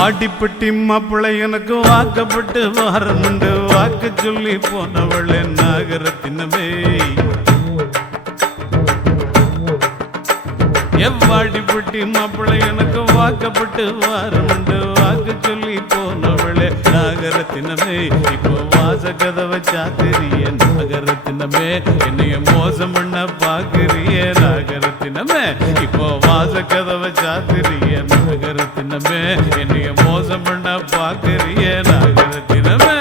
வாடிப்பட்டி மாப்பிள்ளை எனக்கு வாக்கப்பட்டு வாரமுண்டு வாக்கு சொல்லி போனவள் நாகரத்தினமே எவ்வாடிப்பட்டி மாப்பிள்ளை எனக்கு வாக்கப்பட்டு வாரமுண்டு வாக்கு சொல்லி போனவளே நாகரத்தினமே இப்போ வாச கதவை சாத்திரிய நாகரத்தினமே என்னைய மோசம் பண்ண பாக்குறிய நாகரத்தினமே இப்போ வாச கதவை சாத்திரிய நாகரத்தினமே என்னைய மோசம் பண்ண பாக்குறிய நாகரத்தினமே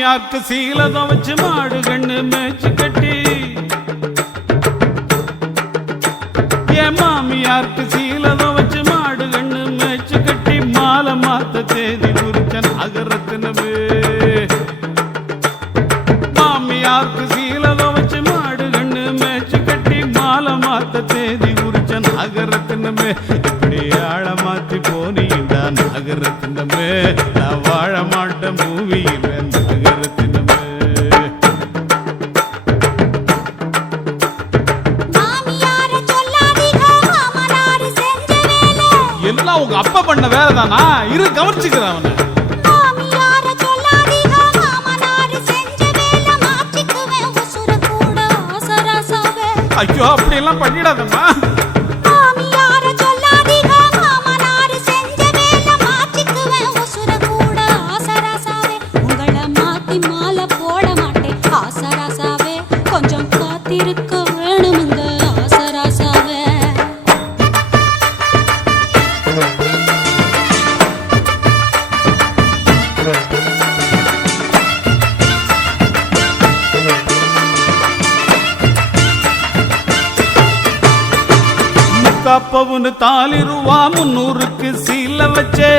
யாக்கு சீலதம் வச்சு மாடு கண்ணு மேய்ச்சி கட்டி என் மாமியாருக்கு சீலதம் வச்சு மாடு கண்ணு மேய்ச்சி கட்டி மாலை மாத்த தேதி குறிச்சன் அகரத்தினமே மாமியாருக்கு சீலதம் வச்சு மாடு கண்ணு மேய்ச்சி கட்டி மாலை மாத்த தேதி குறிச்சன் அகரத்தினமே இப்படி ஆழ மாத்தி போனீதான் அகரத்தினமே நான் வாழ மாட்டேன் பூமியில் எல்லாம் உங்க அப்பா பண்ண வேலை தானா இரு கவனிச்சுக்கிறேன் அவனை ஐயோ அப்படி எல்லாம் பண்ணிடாதம்மா கொஞ்சம் காத்திருக்க வேணுமுங்க ஆசராசாவே முக்காப்பவுன்னு தாலி ரூபா 300க்கு சீல வச்சே